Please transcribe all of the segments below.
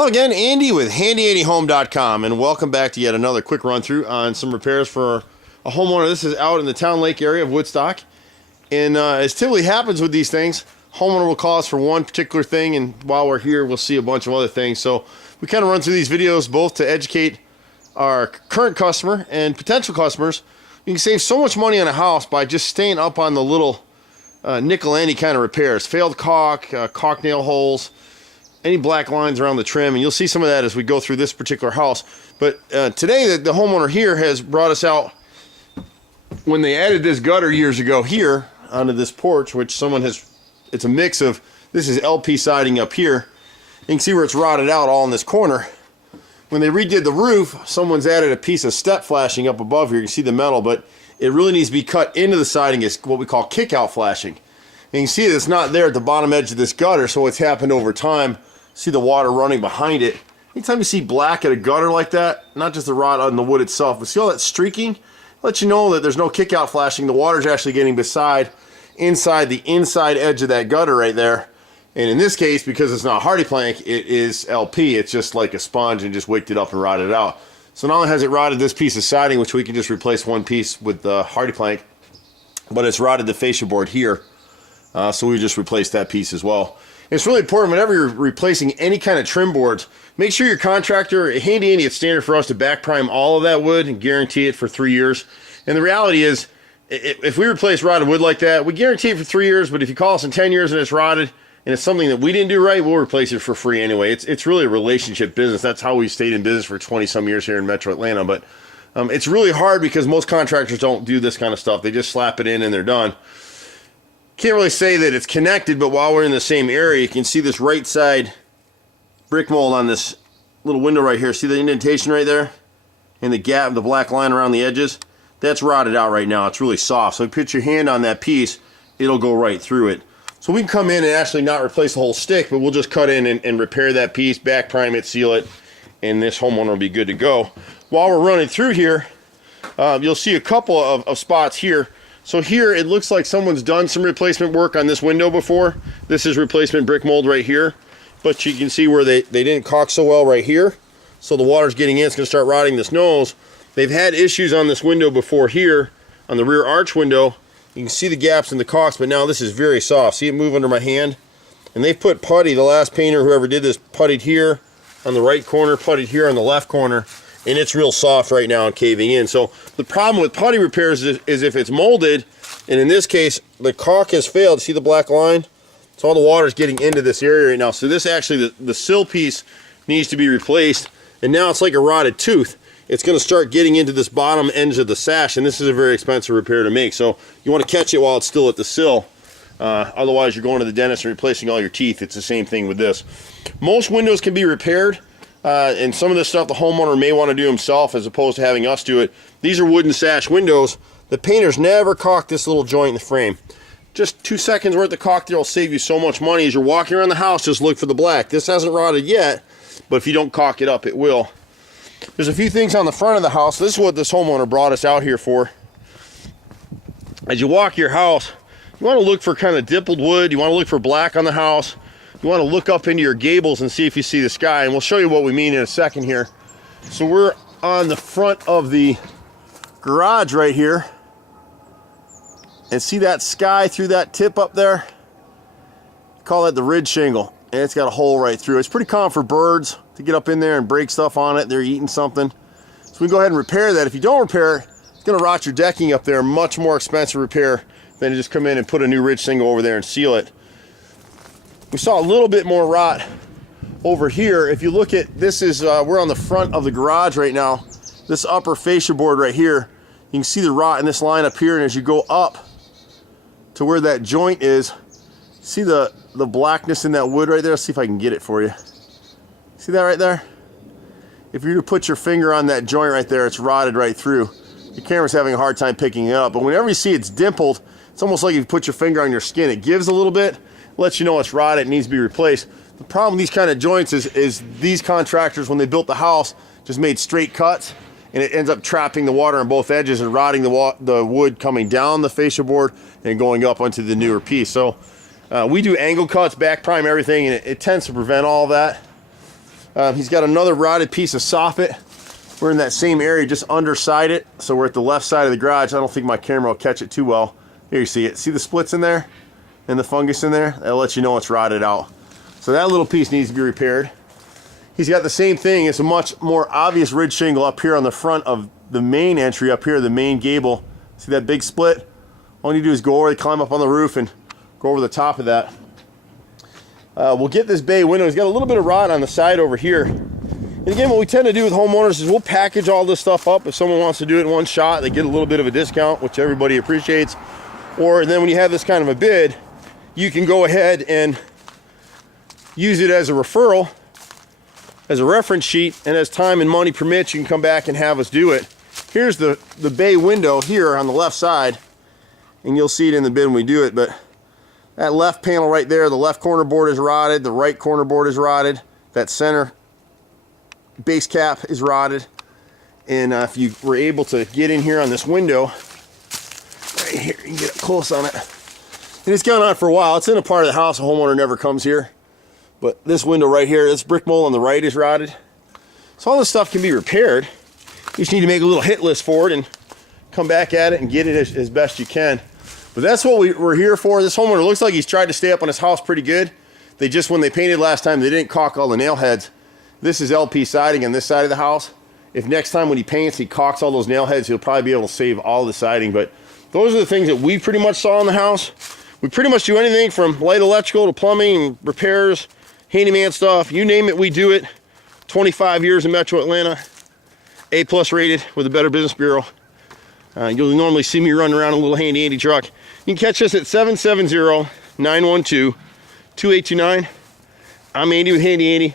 Hello again, Andy with HandyANDYHome.com, and welcome back to yet another quick run through on some repairs for a homeowner. This is out in the Town Lake area of Woodstock, and as typically happens with these things, homeowner will call us for one particular thing, and while we're here we'll see a bunch of other things. So we kind of run through these videos both to educate our current customer and potential customers. You can save so much money on a house by just staying up on the little nickel-ante kind of repairs. Failed caulk, caulk nail holes, any black lines around the trim, and you'll see some of that as we go through this particular house. But today the homeowner here has brought us out when they added this gutter years ago here onto this porch, which someone has, it's a mix of, this is LP siding up here. You can see where it's rotted out all in this corner. When they redid the roof, someone's added a piece of step flashing up above here. You can see the metal, but it really needs to be cut into the siding. It's what we call kickout flashing. And you can see that it's not there at the bottom edge of this gutter, so what's happened over time, see the water running behind it. Anytime you see black at a gutter like that, not just the rot on the wood itself, but see all that streaking? Let you know that there's no kickout flashing. The water's actually getting inside the inside edge of that gutter right there. And in this case, because it's not hardy plank, it is LP. It's just like a sponge and just wicked it up and rotted it out. So not only has it rotted this piece of siding, which we can just replace one piece with the hardy plank, but it's rotted the fascia board here. So we just replaced that piece as well. It's really important whenever you're replacing any kind of trim boards, make sure your contractor, Handy Andy, it's standard for us to back prime all of that wood and guarantee it for 3 years. And the reality is, if we replace rotted wood like that, we guarantee it for 3 years, but if you call us in 10 years and it's rotted and it's something that we didn't do right, we'll replace it for free anyway. It's really a relationship business. That's how we stayed in business for 20 some years here in Metro Atlanta. But it's really hard because most contractors don't do this kind of stuff. They just slap it in and they're done. Can't really say that it's connected, but while we're in the same area, you can see this right side brick mold on this little window right here. See the indentation right there? And the gap, the black line around the edges? That's rotted out right now. It's really soft. So if you put your hand on that piece, it'll go right through it. So we can come in and actually not replace the whole stick, but we'll just cut in and repair that piece, back prime it, seal it, and this homeowner will be good to go. While we're running through here, you'll see a couple of spots here. So here it looks like someone's done some replacement work on this window before. This is replacement brick mold right here, but you can see where they didn't caulk so well right here. So the water's getting in, it's going to start rotting this nose. They've had issues on this window before here, on the rear arch window. You can see the gaps in the caulks, but now this is very soft. See it move under my hand? And they've put putty, the last painter, whoever did this, puttied here on the right corner, puttied here on the left corner, and it's real soft right now and caving in. So the problem with putty repairs is if it's molded, and in this case the caulk has failed. See the black line? So all the water is getting into this area right now. So this actually, the sill piece needs to be replaced, and now it's like a rotted tooth. It's going to start getting into this bottom edge of the sash, and this is a very expensive repair to make. So you want to catch it while it's still at the sill. Otherwise you're going to the dentist and replacing all your teeth. It's the same thing with this. Most windows can be repaired. And some of this stuff the homeowner may want to do himself as opposed to having us do it. These are wooden sash windows. The painters never caulk this little joint in the frame. Just 2 seconds worth of caulk there will save you so much money. As you're walking around the house, just look for the black. This hasn't rotted yet, but if you don't caulk it up, it will. There's a few things on the front of the house. This is what this homeowner brought us out here for. As you walk your house, you want to look for kind of dimpled wood. You want to look for black on the house. You want to look up into your gables and see if you see the sky, and we'll show you what we mean in a second here. So we're on the front of the garage right here, and see that sky through that tip up there? Call that the ridge shingle, and it's got a hole right through. It's pretty common for birds to get up in there and break stuff on it. They're eating something. So we can go ahead and repair that. If you don't repair it, it's going to rot your decking up there. Much more expensive repair than to just come in and put a new ridge shingle over there and seal it. We saw a little bit more rot over here. If you look at this, is we're on the front of the garage right now. This upper fascia board right here, you can see the rot in this line up here, and as you go up to where that joint is, see the blackness in that wood right there? Let's see if I can get it for you. See that right there? If you were to put your finger on that joint right there, it's rotted right through. Your camera's having a hard time picking it up, but whenever you see it's dimpled, it's almost like if you put your finger on your skin. It gives a little bit, lets you know it's rotted, it needs to be replaced. The problem with these kind of joints is these contractors, when they built the house, just made straight cuts, and it ends up trapping the water on both edges and rotting the wood coming down the fascia board and going up onto the newer piece. So we do angle cuts, back prime, everything, and it tends to prevent all that. He's got another rotted piece of soffit. We're in that same area, just underside it. So we're at the left side of the garage. I don't think my camera will catch it too well. Here you see it. See the splits in there? And the fungus in there? That'll let you know it's rotted out. So that little piece needs to be repaired. He's got the same thing. It's a much more obvious ridge shingle up here on the front of the main entry up here, the main gable. See that big split? All you do is go over, climb up on the roof and go over the top of that. We'll get this bay window. He's got a little bit of rot on the side over here. And again, what we tend to do with homeowners is we'll package all this stuff up. If someone wants to do it in one shot, they get a little bit of a discount, which everybody appreciates. Or then when you have this kind of a bid, you can go ahead and use it as a referral, as a reference sheet, and as time and money permits, you can come back and have us do it. Here's the bay window here on the left side, and you'll see it in the bid when we do it, but that left panel right there, the left corner board is rotted, the right corner board is rotted, that center base cap is rotted, and if you were able to get in here on this window, right here, you can get up close on it, and it's gone on for a while. It's in a part of the house, a homeowner never comes here, but this window right here, this brick mold on the right is rotted. So all this stuff can be repaired. You just need to make a little hit list for it and come back at it and get it as best you can. But that's what we're here for. This homeowner looks like he's tried to stay up on his house pretty good. They just, when they painted last time, they didn't caulk all the nail heads. This is LP siding on this side of the house. If next time when he paints, he caulks all those nail heads, he'll probably be able to save all the siding. But those are the things that we pretty much saw in the house. We pretty much do anything from light electrical to plumbing, repairs, handyman stuff, you name it, we do it. 25 years in Metro Atlanta, A+ rated with the Better Business Bureau. You'll normally see me running around a little Handy Andy truck. You can catch us at 770-912-2829. I'm Andy with Handy Andy.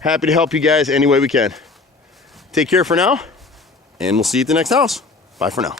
Happy to help you guys any way we can. Take care for now, and we'll see you at the next house. Bye for now.